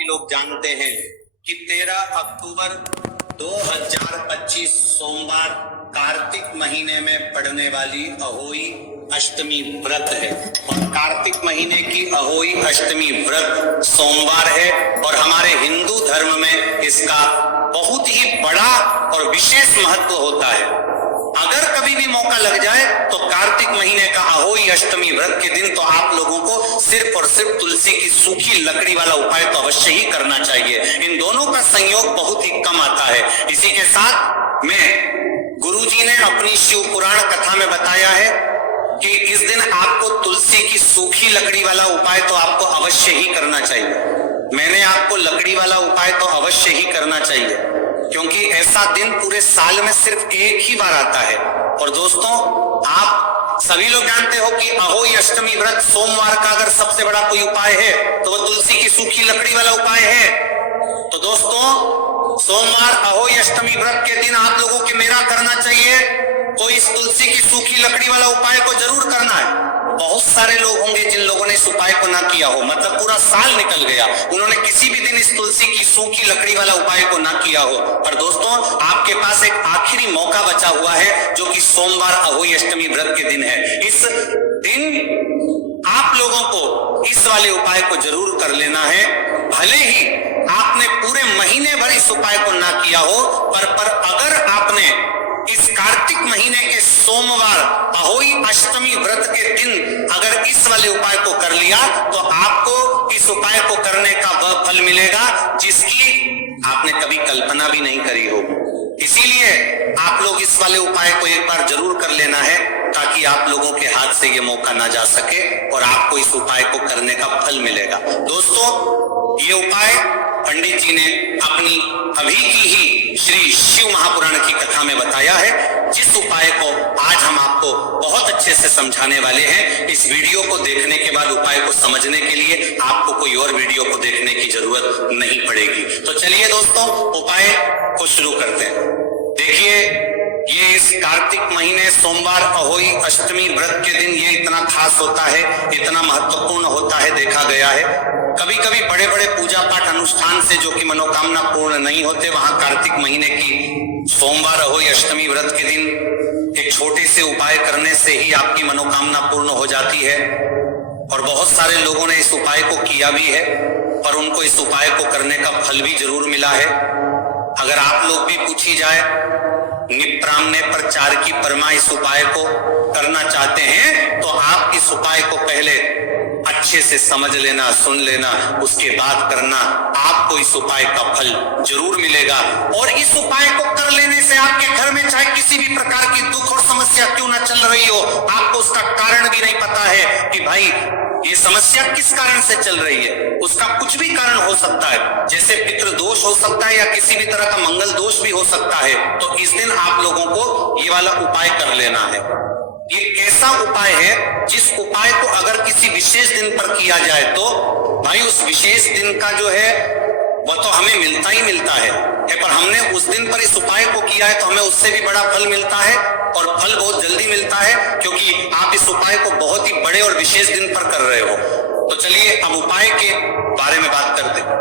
लोग जानते हैं कि 13 अक्टूबर 2025 सोमवार कार्तिक महीने में पड़ने वाली अहोई अष्टमी व्रत है और कार्तिक महीने की अहोई अष्टमी व्रत सोमवार है और हमारे हिंदू धर्म में इसका बहुत ही बड़ा और विशेष महत्व होता है। अगर कभी भी मौका लग जाए तो कार्तिक महीने का अहोई अष्टमी व्रत के दिन तो आप लोगों को सिर्फ और सिर्फ तुलसी की सूखी लकड़ी वाला उपाय तो अवश्य ही करना चाहिए। इन दोनों का संयोग बहुत ही कम आता है। इसी के साथ में गुरुजी ने अपनी शिव पुराण कथा में बताया है कि इस दिन आपको तुलसी की सूखी लकड़ी वाला उपाय तो आपको अवश्य ही करना चाहिए। मैंने आपको लकड़ी वाला उपाय तो अवश्य ही करना चाहिए क्योंकि ऐसा दिन पूरे साल में सिर्फ एक ही बार आता है। और दोस्तों, आप सभी लोग जानते हो कि अहोई अष्टमी व्रत सोमवार का अगर सबसे बड़ा कोई उपाय है तो वह तुलसी की सूखी लकड़ी वाला उपाय है। तो दोस्तों, सोमवार अहोई अष्टमी व्रत के दिन आप लोगों के मेरा करना चाहिए तो इस तुलसी की सूखी लकड़ी वाला उपाय को जरूर करना है। बहुत सारे लोग होंगे जिन लोगों ने इस उपाय को ना किया हो, मतलब पूरा साल निकल गया, उन्होंने किसी भी दिन इस तुलसी की सूखी लकड़ी वाला उपाय को ना किया हो। पर दोस्तों, आपके पास एक आखिरी मौका बचा हुआ है जो कि सोमवार अहोई अष्टमी व्रत के दिन है। इस दिन आप लोगों को इस वाले उपाय को जरूर कर लेना है। भले ही आपने पूरे महीने भर इस उपाय को ना किया हो, पर अगर आपने इस कार्तिक महीने के सोमवार अहोई अष्टमी व्रत के दिन अगर इस वाले उपाय को कर लिया तो आपको इस उपाय को करने का वह फल मिलेगा जिसकी आपने कभी कल्पना भी नहीं करी हो। इसीलिए आप लोग इस वाले उपाय को एक बार जरूर कर लेना है ताकि आप लोगों के हाथ से ये मौका ना जा सके और आपको इस उपाय को करने का फल मिलेगा। दोस्तों, ये उपाय पंडित जी ने अपनी अभी की ही श्री शिव महापुराण की कथा में बताया है, जिस उपाय को आज हम आपको बहुत अच्छे से समझाने वाले हैं। इस वीडियो को देखने के बाद उपाय को समझने के लिए आपको कोई और वीडियो को देखने की जरूरत नहीं पड़ेगी। तो चलिए दोस्तों, उपाय को शुरू करते हैं। देखिए, ये इस कार्तिक महीने सोमवार अहोई अष्टमी व्रत के दिन ये इतना खास होता है, इतना महत्वपूर्ण होता है, देखा गया है। कभी कभी बड़े बड़े पूजा पाठ अनुष्ठान से जो कि मनोकामना पूर्ण नहीं होते, वहां कार्तिक महीने की सोमवार अहोई अष्टमी व्रत के दिन एक छोटे से उपाय करने से ही आपकी मनोकामना पूर्ण हो जाती है। और बहुत सारे लोगों ने इस उपाय को किया भी है, पर उनको इस उपाय को करने का फल भी जरूर मिला है। अगर आप लोग भी पूछी जाए निप्रामने पर चार की परमा इस उपाय को करना चाहते हैं तो आप इस उपाय को पहले अच्छे से समझ लेना, सुन लेना, उसके बाद करना। आपको इस उपाय का फल जरूर मिलेगा। और इस उपाय को कर लेने से आपके घर में चाहे किसी भी प्रकार की दुख और समस्या क्यों ना चल रही हो, आपको उसका कारण भी नहीं पता है कि भाई ये समस्या किस कारण से चल रही है। उसका कुछ भी कारण हो सकता है, जैसे पितृ दोष हो सकता है या किसी भी तरह का मंगल दोष भी हो सकता है। तो इस दिन आप लोगों को ये वाला उपाय कर लेना है। ये ऐसा उपाय है जिस उपाय को अगर किसी विशेष दिन पर किया जाए तो भाई उस विशेष दिन का जो है वह तो हमें मिलता ही मिलता है, पर हमने उस दिन पर इस उपाय को किया है तो हमें उससे भी बड़ा फल मिलता है और फल बहुत जल्दी मिलता है क्योंकि आप इस उपाय को बहुत ही बड़े और विशेष दिन पर कर रहे हो। तो चलिए अब उपाय के बारे में बात करते हैं,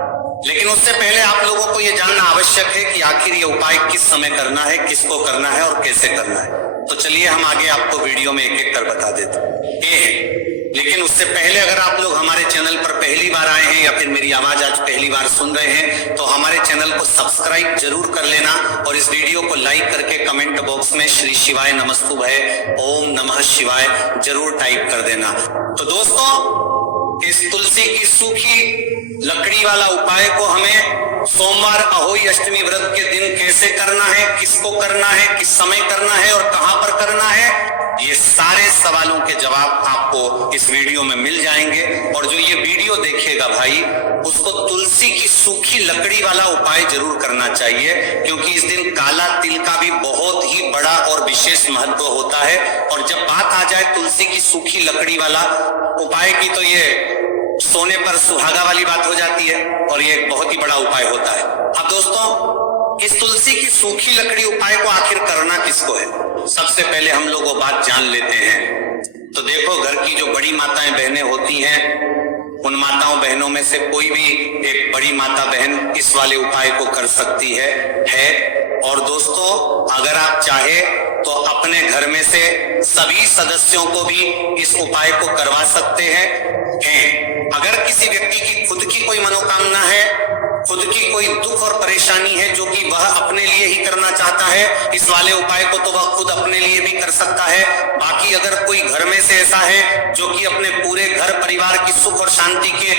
लेकिन उससे पहले आप लोगों को यह जानना आवश्यक है कि आखिर ये उपाय किस समय करना है, किसको करना है और कैसे करना है। तो चलिए हम आगे आपको वीडियो में एक एक कर बता देते हैं। लेकिन उससे पहले अगर आप लोग हमारे चैनल पर पहली बार आए हैं या फिर मेरी आवाज आज पहली बार सुन रहे हैं तो हमारे चैनल को सब्सक्राइब जरूर कर लेना और इस वीडियो को लाइक करके कमेंट बॉक्स में श्री शिवाय नमस्तुभ्यं, ओम नमः शिवाय जरूर टाइप कर देना। तो दोस्तों, इस तुलसी की सूखी लकड़ी वाला उपाय को हमें सोमवार अहोई अष्टमी व्रत के दिन कैसे करना है, किसको करना है, किस समय करना है और कहां पर करना है, ये सारे सवालों के जवाब आपको इस वीडियो में मिल जाएंगे। और जो ये वीडियो देखेगा भाई उसको तुलसी की सूखी लकड़ी वाला उपाय जरूर करना चाहिए क्योंकि इस दिन काला तिल का भी बहुत ही बड़ा और विशेष महत्व होता है। और जब बात आ जाए तुलसी की सूखी लकड़ी वाला उपाय की तो ये सोने पर सुहागा वाली बात हो जाती है और ये एक बहुत ही बड़ा उपाय होता है। अब दोस्तों, इस तुलसी की सूखी लकड़ी उपाय को आखिर करना किसको है, सबसे पहले हम लोग वो बात जान लेते हैं। तो देखो, घर की जो बड़ी माताएं बहनें होती हैं उन माताओं बहनों में से कोई भी एक बड़ी माता बहन इस वाले उपाय को कर सकती है। और दोस्तों, अगर आप चाहे तो अपने घर में से सभी सदस्यों को भी इस उपाय को करवा सकते हैं। अगर किसी व्यक्ति की खुद की कोई मनोकामना है, खुद की कोई दुख और परेशानी है जो कि वह अपने लिए ही करना चाहता है, इस वाले उपाय को तो वह खुद अपने लिए भी कर सकता है। बाकी अगर कोई घर में से ऐसा है जो कि अपने पूरे घर परिवार की सुख और शांति के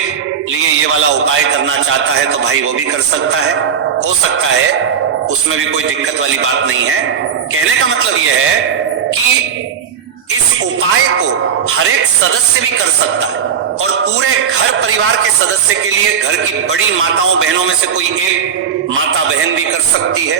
लिए ये वाला उपाय करना चाहता है, तो भाई वो भी कर सकता है, हो सकता है, उसमें भी कोई दिक्कत वाली बात नहीं है। कहने का मतलब यह है कि इस उपाय को हर एक सदस्य भी कर सकता है और पूरे घर परिवार के सदस्य के लिए घर की बड़ी माताओं बहनों में से कोई एक माता बहन भी कर सकती है।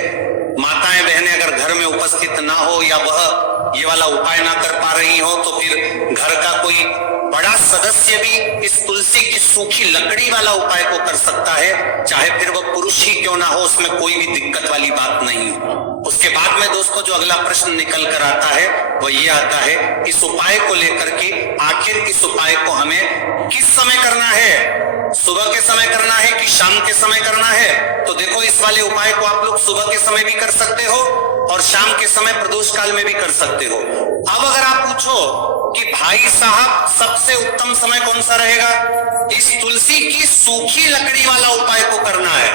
माताएं बहनें अगर घर में उपस्थित ना हो या वह ये वाला उपाय ना कर पा रही हो, तो फिर घर का कोई बड़ा सदस्य भी इस तुलसी की सूखी लकड़ी वाला उपाय को कर सकता है, चाहे फिर वह पुरुष ही क्यों ना हो, उसमें कोई भी दिक्कत वाली बात नहीं। उसके बाद में दोस्तों जो अगला प्रश्न निकल कर आता है वो ये आता है, इस उपाय को लेकर के आखिर इस उपाय को हमें किस समय करना है? सुबह के समय करना है कि शाम के समय करना है? तो देखो, इस वाले उपाय को आप लोग सुबह के समय भी कर सकते हो और शाम के समय प्रदोष काल में भी कर सकते हो। अब अगर आप पूछो कि भाई साहब सबसे उत्तम समय कौन सा रहेगा, इस तुलसी की सूखी लकड़ी वाला उपाय को करना है,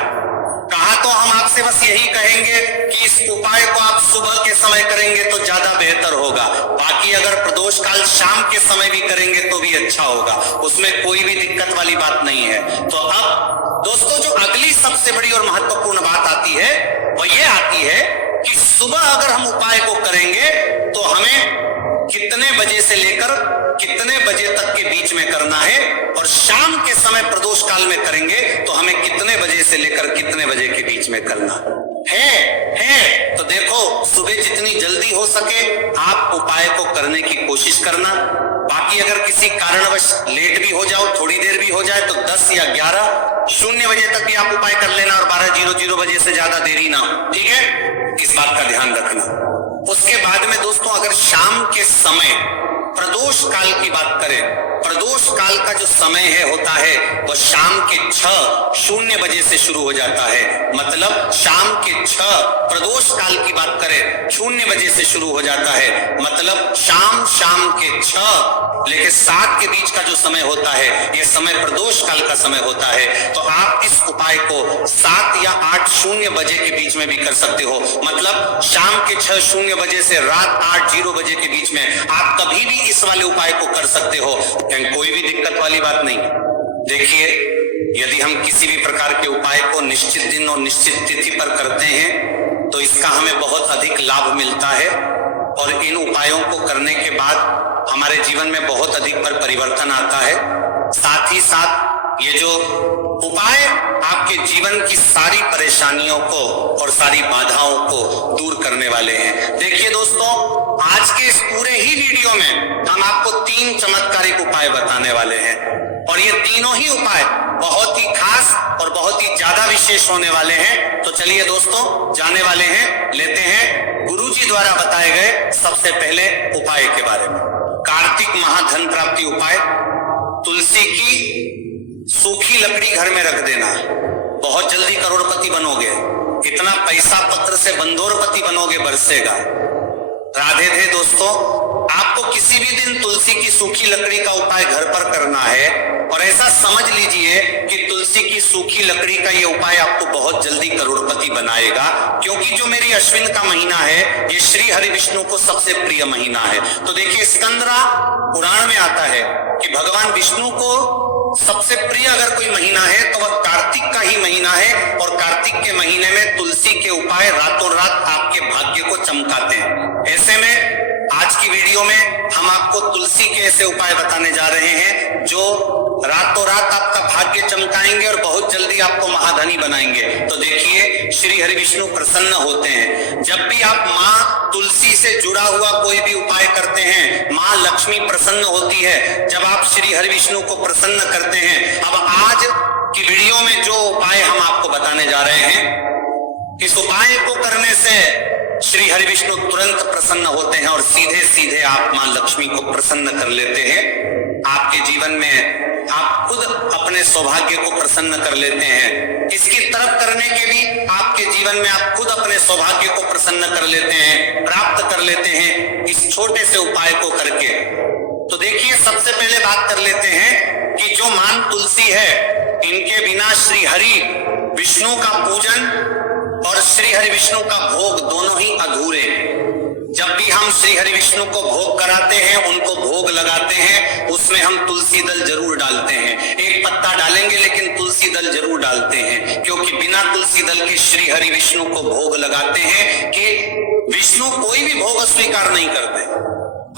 कहा तो हम आपसे बस यही कहेंगे कि इस उपाय को आप सुबह के समय करेंगे तो ज्यादा बेहतर होगा। बाकी अगर प्रदोष काल शाम के समय भी करेंगे तो भी अच्छा होगा, उसमें कोई भी दिक्कत वाली बात नहीं है। तो अब दोस्तों जो अगली सबसे बड़ी और महत्वपूर्ण बात आती है वो ये आती है कि सुबह अगर हम उपाय को करेंगे तो हमें कितने बजे से लेकर कितने बजे तक के बीच में करना है, और शाम के समय प्रदोष काल में करेंगे तो हमें कितने बजे से लेकर कितने बजे के बीच में करना है। तो देखो, सुबह जितनी जल्दी हो सके आप उपाय को करने की कोशिश करना। बाकी अगर किसी कारणवश लेट भी हो जाओ, थोड़ी देर भी हो जाए, तो 10 या 11:00 बजे तक भी आप उपाय कर लेना और 12:00 बजे से ज्यादा देरी ना, ठीक है? इस बात का ध्यान रखना। उसके बाद में दोस्तों अगर शाम के समय प्रदोष काल की बात करें, प्रदोष काल का जो समय होता है वह शाम के 6:00 बजे से शुरू हो जाता है। मतलब शाम के 6 प्रदोष काल की बात करें 0 बजे से शुरू हो जाता है। मतलब शाम के 6 लेके 7 के बीच का जो समय होता है यह समय प्रदोष काल का समय होता है। तो आप इस उपाय को 7 या 8:00 बजे के बीच में भी कर सकते हो। मतलब शाम के 6:00 बजे से रात 8:00 बजे के बीच में आप कभी भी इस वाले उपाय को कर सकते हो, कोई भी दिक्कत वाली बात नहीं। देखिए, यदि हम किसी भी प्रकार के उपाय को निश्चित दिन और निश्चित तिथि पर करते हैं तो इसका हमें बहुत अधिक लाभ मिलता है और इन उपायों को करने के बाद हमारे जीवन में बहुत अधिक परिवर्तन आता है। साथ ही साथ ये जो उपाय आपके जीवन की सारी परेशानियों को और सारी बाधाओं को दूर करने वाले हैं। देखिए दोस्तों, आज के इस पूरे ही वीडियो में हम आपको 3 चमत्कारिक उपाय बताने वाले हैं और ये तीनों ही उपाय बहुत ही खास और बहुत ही ज्यादा विशेष होने वाले हैं। तो चलिए दोस्तों, जाने वाले हैं, लेते हैं गुरुजी द्वारा बताए गए सबसे पहले उपाय के बारे में। कार्तिक महाधन प्राप्ति उपाय, तुलसी की सूखी लकड़ी घर में रख देना, बहुत जल्दी करोड़पति बनोगे, इतना पैसा पत्र से बंदोरपति बनोगे, बरसेगा। राधे थे दोस्तों, आपको किसी भी दिन तुलसी की सूखी लकड़ी का उपाय घर पर करना है और ऐसा समझ लीजिए कि तुलसी की सूखी लकड़ी का ये उपाय आपको बहुत जल्दी करोड़पति बनाएगा। क्योंकि जो मेरी अश्विन का महीना है ये श्री हरि विष्णु को सबसे प्रिय महीना है। तो देखिए, स्कंदरा पुराण में आता है कि भगवान विष्णु को सबसे प्रिय अगर कोई महीना है तो वह कार्तिक का ही महीना है और कार्तिक के महीने में तुलसी के उपाय रातों रात आपके भाग्य को चमकाते हैं। ऐसे में आज की वीडियो में हम आपको तुलसी के ऐसे उपाय बताने जा रहे हैं जो रातों रात आपका भाग्य चमकाएंगे और बहुत जल्दी आपको महाधनी बनाएंगे। तो देखिए, श्री हरि विष्णु प्रसन्न होते हैं जब भी आप माँ तुलसी से जुड़ा हुआ कोई भी उपाय करते हैं। माँ लक्ष्मी प्रसन्न होती है जब आप श्री हरि विष्णु को प्रसन्न करते हैं। अब आज की वीडियो में जो उपाय हम आपको बताने जा रहे हैं, इस उपाय को करने से श्री हरि विष्णु तुरंत प्रसन्न होते हैं और सीधे सीधे आप मां लक्ष्मी को प्रसन्न कर लेते हैं। आपके जीवन में आप खुद अपने सौभाग्य को प्रसन्न कर लेते हैं। इसकी तरफ करने के भी आपके जीवन में आप खुद अपने सौभाग्य को प्रसन्न कर लेते हैं, प्राप्त कर लेते हैं इस छोटे से उपाय को करके। तो देखिए, सबसे पहले बात कर लेते हैं कि जो मान तुलसी है, इनके बिना श्री हरि विष्णु का पूजन और श्री हरि विष्णु का भोग दोनों ही अधूरे। जब भी हम श्री हरि विष्णु को भोग कराते हैं, उनको भोग लगाते हैं, उसमें हम तुलसी दल जरूर डालते हैं। एक पत्ता डालेंगे लेकिन तुलसी दल जरूर डालते हैं, क्योंकि बिना तुलसी दल के श्री हरि विष्णु को भोग लगाते हैं कि विष्णु कोई भी भोग अस्वीकार नहीं करते।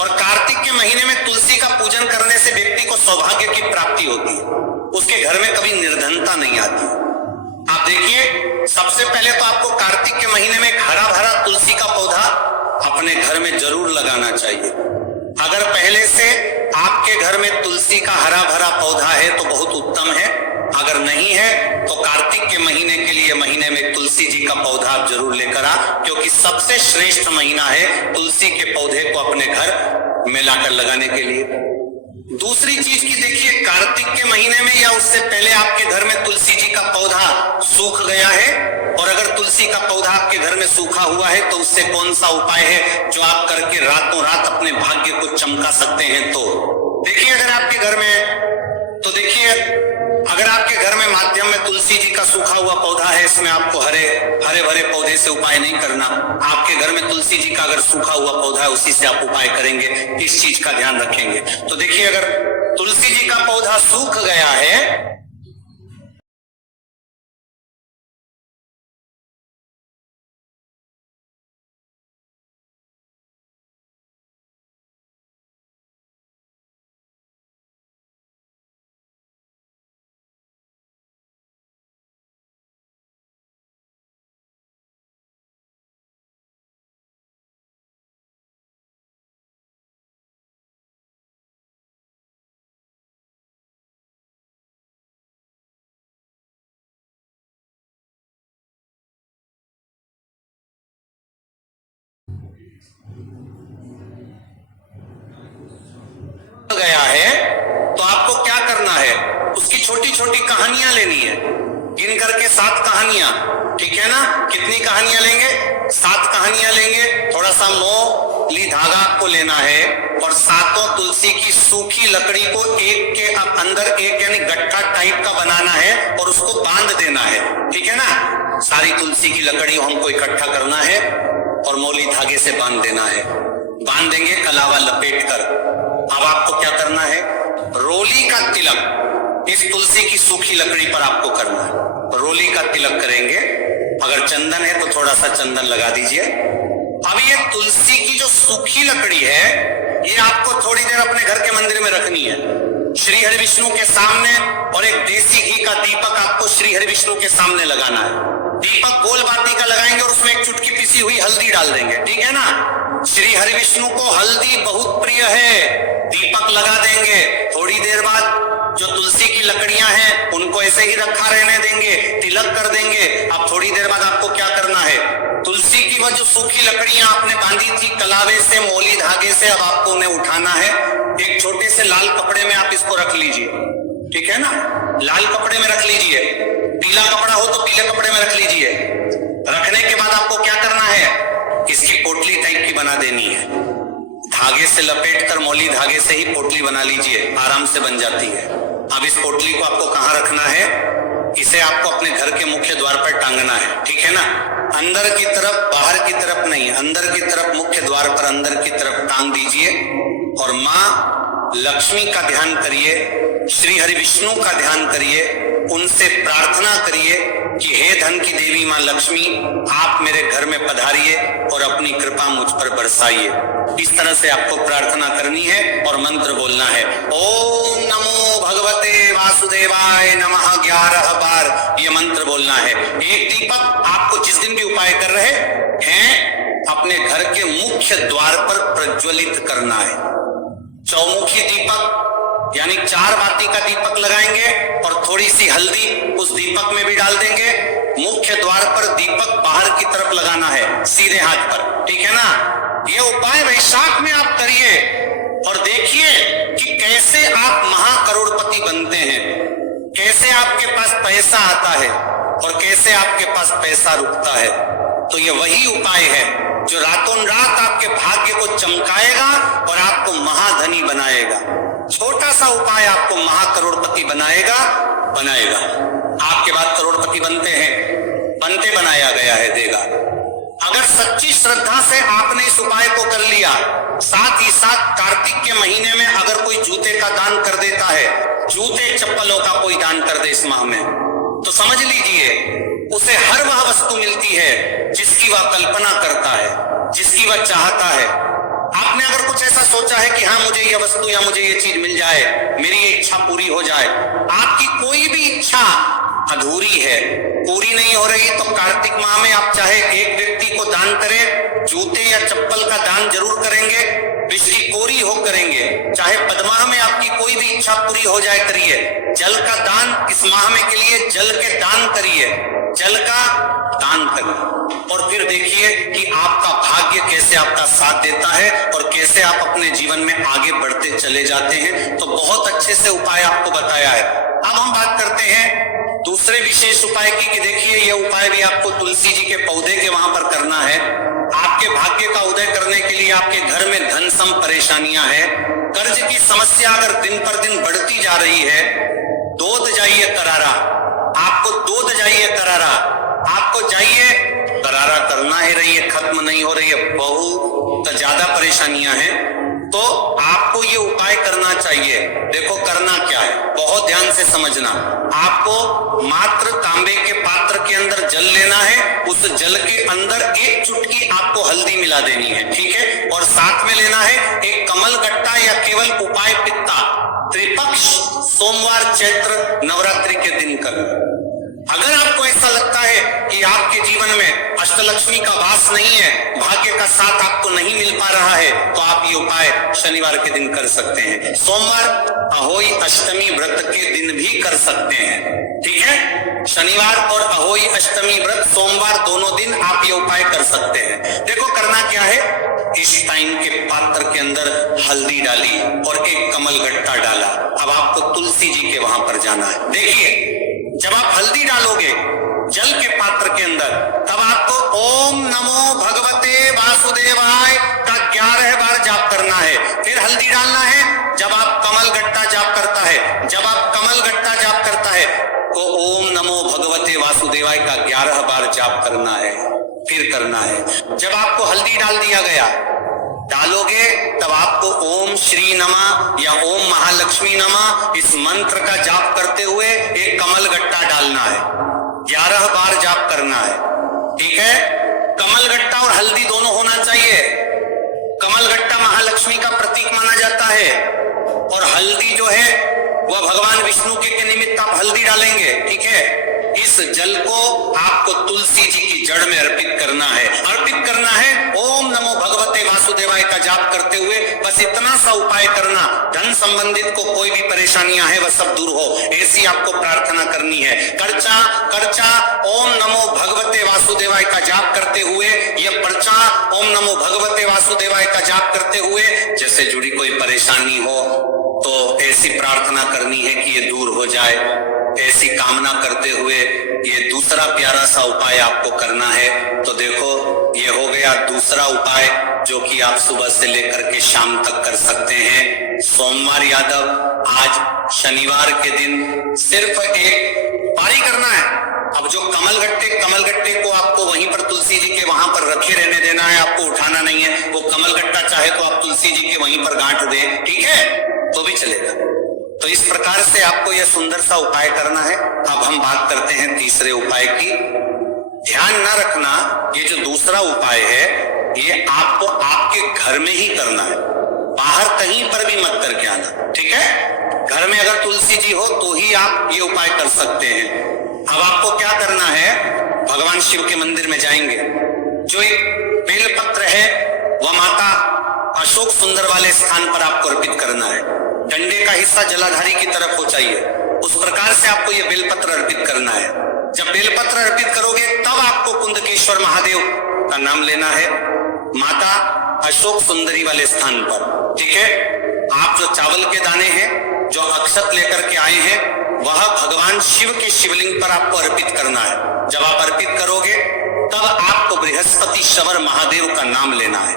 और कार्तिक के महीने में तुलसी का पूजन करने से व्यक्ति को सौभाग्य की प्राप्ति होती है, उसके घर में कभी निर्धनता नहीं आती। आप देखिए, सबसे पहले तो आपको कार्तिक के महीने में एक हरा भरा तुलसी का पौधा अपने घर में जरूर लगाना चाहिए। अगर पहले से आपके घर में तुलसी का हरा भरा पौधा है तो बहुत उत्तम है, अगर नहीं है तो कार्तिक के महीने के लिए महीने में तुलसी जी का पौधा आप जरूर लेकर आ, क्योंकि सबसे श्रेष्ठ महीना है तुलसी के पौधे को अपने घर में लाकर लगाने के लिए। दूसरी चीज की देखिए, कार्तिक के महीने में या उससे पहले आपके घर में तुलसी जी का पौधा सूख गया है, और अगर तुलसी का पौधा आपके घर में सूखा हुआ है तो उससे कौन सा उपाय है जो आप करके रातों रात अपने भाग्य को चमका सकते हैं। तो देखिए, अगर आपके घर में, तो देखिए अगर आपके घर में माध्यम में तुलसी जी का सूखा हुआ पौधा है, इसमें आपको हरे भरे पौधे से उपाय नहीं करना। आपके घर में तुलसी जी का अगर सूखा हुआ पौधा है, उसी से आप उपाय करेंगे, इस चीज का ध्यान रखेंगे। तो देखिए, अगर तुलसी जी का पौधा सूख गया है, गया है तो आपको क्या करना है, उसकी छोटी छोटी कहानियां लेनी है, गिन करके 7 कहानियां, ठीक है ना। कितनी कहानियां लेंगे? 7 कहानियां लेंगे। थोड़ा सा मोली धागा आपको लेना है और 7 तुलसी की सूखी लकड़ी को एक के अंदर एक यानी गट्ठा टाइप का बनाना है और उसको बांध देना है, ठीक है ना। सारी तुलसी की लकड़ी हमको इकट्ठा करना है और मोली धागे से बांध देना है। बांध देंगे कलावा लपेट कर। अब आपको क्या करना है, रोली का तिलक इस तुलसी की सूखी लकड़ी पर आपको करना है। रोली का तिलक करेंगे, अगर चंदन है तो थोड़ा सा चंदन लगा दीजिए। अब ये तुलसी की जो सूखी लकड़ी है, ये आपको थोड़ी देर अपने घर के मंदिर में रखनी है, श्री हरि विष्णु के सामने, और एक देसी घी का दीपक आपको श्री हरि विष्णु के सामने लगाना है। दीपक गोल बाती का लगाएंगे और उसमें एक चुटकी पिसी हुई हल्दी डाल देंगे, ठीक है ना। श्री हरि विष्णु को हल्दी बहुत प्रिय है। दीपक लगा देंगे, थोड़ी देर बाद जो तुलसी की लकड़ियां हैं उनको ऐसे ही रखा रहने देंगे, तिलक कर देंगे। अब थोड़ी देर बाद आपको क्या करना है, तुलसी की वह जो सूखी लकड़ियां आपने बांधी थी कलावे से, मोली धागे से, अब आपको उन्हें उठाना है। एक छोटे से लाल कपड़े में आप इसको रख लीजिए, ठीक है ना। लाल कपड़े में रख लीजिए, पीला कपड़ा हो तो पीले कपड़े में रख लीजिए। रखने के बाद आपको क्या करना है, इसकी पोटली टाइप की बना देनी है। धागे से लपेटकर मोली धागे से ही पोटली बना लीजिए, आराम से बन जाती है। अब इस पोटली को आपको कहाँ रखना है, इसे आपको अपने घर के मुख्य द्वार पर टांगना है, ठीक है ना। अंदर की तरफ, बाहर की तरफ नहीं, अंदर की तरफ, मुख्य द्वार पर अंदर की तरफ टांग दीजिए। और माँ लक्ष्मी का ध्यान करिए, श्री हरि विष्णु का ध्यान करिए, उनसे प्रार्थना करिए कि हे धन की देवी माँ लक्ष्मी, आप मेरे घर में पधारिए और अपनी कृपा मुझ पर बरसाइए। इस तरह से आपको प्रार्थना करनी है और मंत्र बोलना है, ओम नमो भगवते वासुदेवाय नमः 11 बार ये मंत्र बोलना है। एक दीपक आपको जिस दिन भी उपाय कर रहे हैं अपने घर के मुख्य द्वार पर प्रज्वलित करना है। चौमुखी दीपक यानी 4 बाती का दीपक लगाएंगे और थोड़ी सी हल्दी उस दीपक में भी डाल देंगे। मुख्य द्वार पर दीपक बाहर की तरफ लगाना है, सीधे हाथ पर, ठीक है ना। ये उपाय वैशाख में आप करिए और देखिए कि कैसे कैसे आप महाकरोड़पति बनते हैं, कैसे आपके पास पैसा आता है और कैसे आपके पास पैसा रुकता है। तो ये वही उपाय है जो रातों रात आपके भाग्य को चमकाएगा और आपको महाधनी बनाएगा। छोटा सा उपाय आपको महाकरोड़पति बनाएगा। आपके बाद करोड़पति बनते हैं, बनते बनाया गया है, देगा। अगर सच्ची श्रद्धा से आपने इस उपाय को कर लिया, साथ ही साथ कार्तिक के महीने में अगर कोई जूते का दान कर देता है, जूते चप्पलों का कोई दान कर दे इस माह में, तो समझ लीजिए उसे हर वह वस्तु मिलती है जिसकी वह कल्पना करता है, जिसकी वह चाहता है। आपने अगर कुछ ऐसा सोचा है कि हाँ मुझे यह वस्तु या मुझे यह चीज मिल जाए, मेरी ये इच्छा पूरी हो जाए, आपकी कोई भी इच्छा अधूरी है, पूरी नहीं हो रही, तो कार्तिक माह में आप चाहे एक व्यक्ति को दान करें, जूते या चप्पल का दान जरूर करेंगे, बिजली कोरी हो करेंगे, चाहे पद्माह में आपकी कोई भी इच्छा पूरी हो जाए करिए। जल का दान इस माह में के लिए जल के दान करिए, जल का दान करिए, और फिर देखिए कि आपका भाग्य कैसे आपका साथ देता है और कैसे आप अपने जीवन में आगे बढ़ते चले जाते हैं। तो बहुत अच्छे से उपाय आपको बताया है। अब हम बात करते हैं दूसरे विशेष उपाय की, कि देखिए यह उपाय भी आपको तुलसी जी के पौधे के वहां पर करना है। आपके भाग्य का उदय करने के लिए आपके घर में धन सम परेशानियां हैं, कर्ज की समस्या अगर दिन पर दिन बढ़ती जा रही है, दूध जाइए करारा, आपको दूध जाइए करारा, आपको जाइए करारा करना ही रही है, खत्म नहीं हो रही है, बहुत ज्यादा परेशानियां हैं, तो आपको ये उपाय करना चाहिए। देखो करना क्या है, बहुत ध्यान से समझना। आपको मात्र तांबे के पात्र के अंदर जल लेना है, उस जल के अंदर एक चुटकी आपको हल्दी मिला देनी है, ठीक है, और साथ में लेना है एक कमल गट्टा या केवल उपाय पित्ता, त्रिपक्ष सोमवार चैत्र नवरात्रि के दिन कर। अगर आपको ऐसा लगता है कि आपके जीवन में अष्टलक्ष्मी का वास नहीं है, भाग्य का साथ आपको नहीं मिल पा रहा है, तो आप ये उपाय शनिवार के दिन कर सकते हैं। सोमवार अहोई अष्टमी व्रत के दिन भी कर सकते हैं, ठीक है। शनिवार और अहोई अष्टमी व्रत सोमवार दोनों दिन आप ये उपाय कर सकते हैं। देखो करना क्या है, इस टाइम के पात्र के अंदर हल्दी डाली और एक कमल गट्टा डाला। अब आपको तुलसी जी के वहां पर जाना है। देखिए जब आप हल्दी डालोगे जल के पात्र के अंदर, तब आपको ओम नमो भगवते वासुदेवाय का 11 बार जाप करना है। फिर हल्दी डालना है। जब आप कमल गट्टा जाप करता है, जब आप कमल गट्टा जाप करता है तो ओम नमो भगवते वासुदेवाय का 11 बार जाप करना है, फिर करना है। जब आपको हल्दी डाल दिया गया, डालोगे, तब आपको ओम श्री नमः या ओम महालक्ष्मी नमः इस मंत्र का जाप करते हुए एक कमल गट्टा डालना है, 11 बार जाप करना है, ठीक है। कमल गट्टा और हल्दी दोनों होना चाहिए। कमल गट्टा महालक्ष्मी का प्रतीक माना जाता है और हल्दी जो है वह भगवान विष्णु के निमित्त आप हल्दी डालेंगे, ठीक है। इस जल को आपको तुलसी जी की जड़ में अर्पित करना है, अर्पित करना है। ओम नमो भगवते वासुदेवाय का जाप करते हुए बस इतना सा उपाय करना, धन संबंधित को कोई भी परेशानियां है वह सब दूर हो, ऐसी आपको प्रार्थना करनी है। कर्चा कर्चा ओम नमो भगवते वासुदेवाय का जाप करते हुए, यह पर्चा ओम नमो भगवते वासुदेवाय का जाप करते हुए जैसे जुड़ी कोई परेशानी हो तो ऐसी प्रार्थना करनी है कि ये दूर हो जाए। ऐसी कामना करते हुए ये दूसरा प्यारा सा उपाय आपको करना है। तो देखो ये हो गया दूसरा उपाय जो कि आप सुबह से लेकर के शाम तक कर सकते हैं। सोमवार यादव आज शनिवार के दिन सिर्फ एक पारी करना है। अब जो कमल गट्टे को आपको वहीं पर तुलसी जी के वहां पर रखे रहने देना है, आपको उठाना नहीं है। वो कमल गट्टा चाहे तो आप तुलसी जी के वहीं पर गांठ दें, ठीक है, तो भी चलेगा। तो इस प्रकार से आपको यह सुंदर सा उपाय करना है। अब हम बात करते हैं तीसरे उपाय की। ध्यान न रखना, ये जो दूसरा उपाय है ये आपको आपके घर में ही करना है, बाहर कहीं पर भी मत करके आना, ठीक है। घर में अगर तुलसी जी हो तो ही आप ये उपाय कर सकते हैं। अब आपको क्या करना है, भगवान शिव के मंदिर में जाएंगे, जो एक बेलपत्र है वह माता अशोक सुंदर वाले स्थान पर आपको अर्पित करना है। डंडे का हिस्सा जलाधारी की तरफ हो चाहिए, उस प्रकार से आपको यह बेलपत्र अर्पित करना है। जब बेलपत्र अर्पित करोगे तब आपको कुंदकेश्वर महादेव का नाम लेना है, माता अशोक सुंदरी वाले स्थान पर, ठीक है। आप जो चावल के दाने हैं, जो अक्षत लेकर के आए हैं, वह भगवान शिव के शिवलिंग पर आपको अर्पित करना है। जब आप अर्पित करोगे तब आपको बृहस्पति शवर महादेव का नाम लेना है।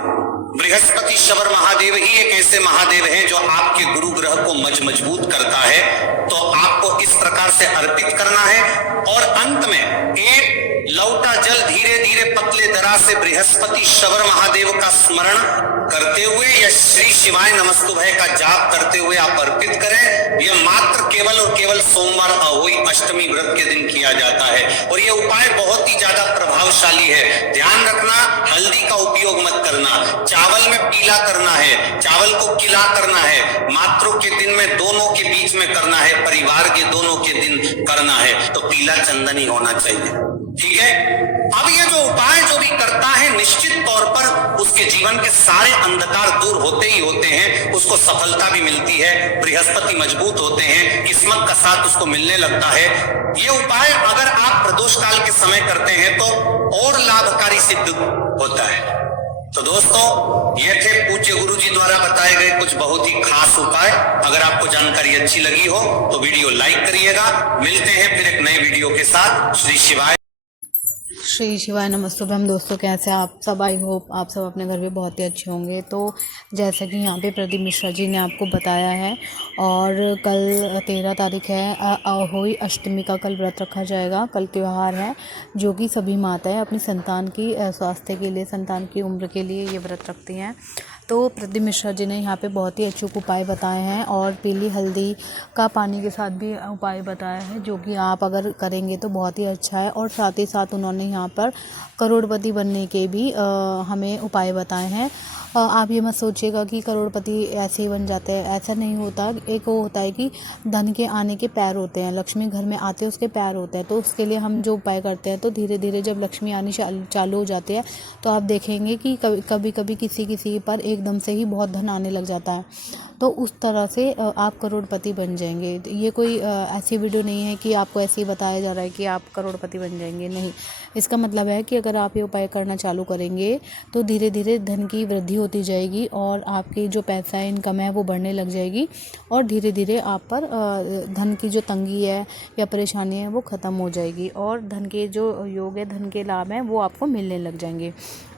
बृहस्पति शवर महादेव ही एक ऐसे महादेव हैं जो आपके गुरु ग्रह को मजबूत करता है। तो आपको इस प्रकार से अर्पित करना है और अंत में एक लौटा जल धीरे धीरे पतले दरा से बृहस्पति शवर महादेव का स्मरण करते हुए या श्री शिवाय नमस्तुभय का जाप करते हुए आप अर्पित करें। यह मात्र केवल और केवल सोमवार अहोई अष्टमी व्रत के दिन किया जाता है और यह उपाय बहुत ही ज्यादा प्रभावशाली है। ध्यान रखना, हल्दी का उपयोग मत करना, चावल में पीला करना है, चावल को किला करना है, मातरों के दिन में दोनों के बीच में करना है, परिवार के दोनों के दिन करना है, तो पीला चंदन ही होना चाहिए। ठीक है। अब ये जो उपाय जो भी करता है निश्चित तौर पर उसके जीवन के सारे अंधकार दूर होते ही होते हैं, उसको सफलता भी मिलती है, बृहस्पति मजबूत होते हैं, किस्मत का साथ उसको मिलने लगता है। ये उपाय अगर आप प्रदोष काल के समय करते हैं तो और लाभकारी सिद्ध होता है। तो दोस्तों, ये थे पूज्य गुरु जी द्वारा बताए गए कुछ बहुत ही खास उपाय। अगर आपको जानकारी अच्छी लगी हो तो वीडियो लाइक करिएगा। मिलते हैं फिर एक नए वीडियो के साथ। श्री शिवाय नमस्तुभ्यम। दोस्तों, कैसे आप सब? आई होप आप सब अपने घर में बहुत ही अच्छे होंगे। तो जैसा कि यहाँ पे प्रदीप मिश्रा जी ने आपको बताया है, और कल 13 तारीख है, अहोई अष्टमी का कल व्रत रखा जाएगा। कल त्यौहार है जो कि सभी माताएं अपनी संतान की स्वास्थ्य के लिए, संतान की उम्र के लिए ये व्रत रखती हैं। तो प्रदीप मिश्रा जी ने यहाँ पे बहुत ही अचूक उपाय बताए हैं और पीली हल्दी का पानी के साथ भी उपाय बताया है, जो कि आप अगर करेंगे तो बहुत ही अच्छा है। और साथ ही साथ उन्होंने यहाँ पर करोड़पति बनने के भी हमें उपाय बताए हैं। आप ये मत सोचिएगा कि करोड़पति ऐसे ही बन जाते हैं, ऐसा नहीं होता। एक वो होता है कि धन के आने के पैर होते हैं, लक्ष्मी घर में आते हैं उसके पैर होते हैं। तो उसके लिए हम जो उपाय करते हैं तो धीरे धीरे जब लक्ष्मी आनी चालू हो जाती है तो आप देखेंगे कि कभी कभी किसी पर एकदम से ही बहुत धन आने लग जाता है। तो उस तरह से आप करोड़पति बन जाएंगे। ये कोई ऐसी वीडियो नहीं है कि आपको ऐसे ही बताया जा रहा है कि आप करोड़पति बन जाएंगे, नहीं। इसका मतलब है कि अगर आप ये उपाय करना चालू करेंगे तो धीरे धीरे धन की वृद्धि होती जाएगी और आपकी जो पैसा है, इनकम है, वो बढ़ने लग जाएगी और धीरे धीरे आप पर धन की जो तंगी है या परेशानी है वो ख़त्म हो जाएगी और धन के जो योग है, धन के लाभ हैं, वो आपको मिलने लग जाएंगे।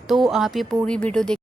तो आप ये पूरी वीडियो देख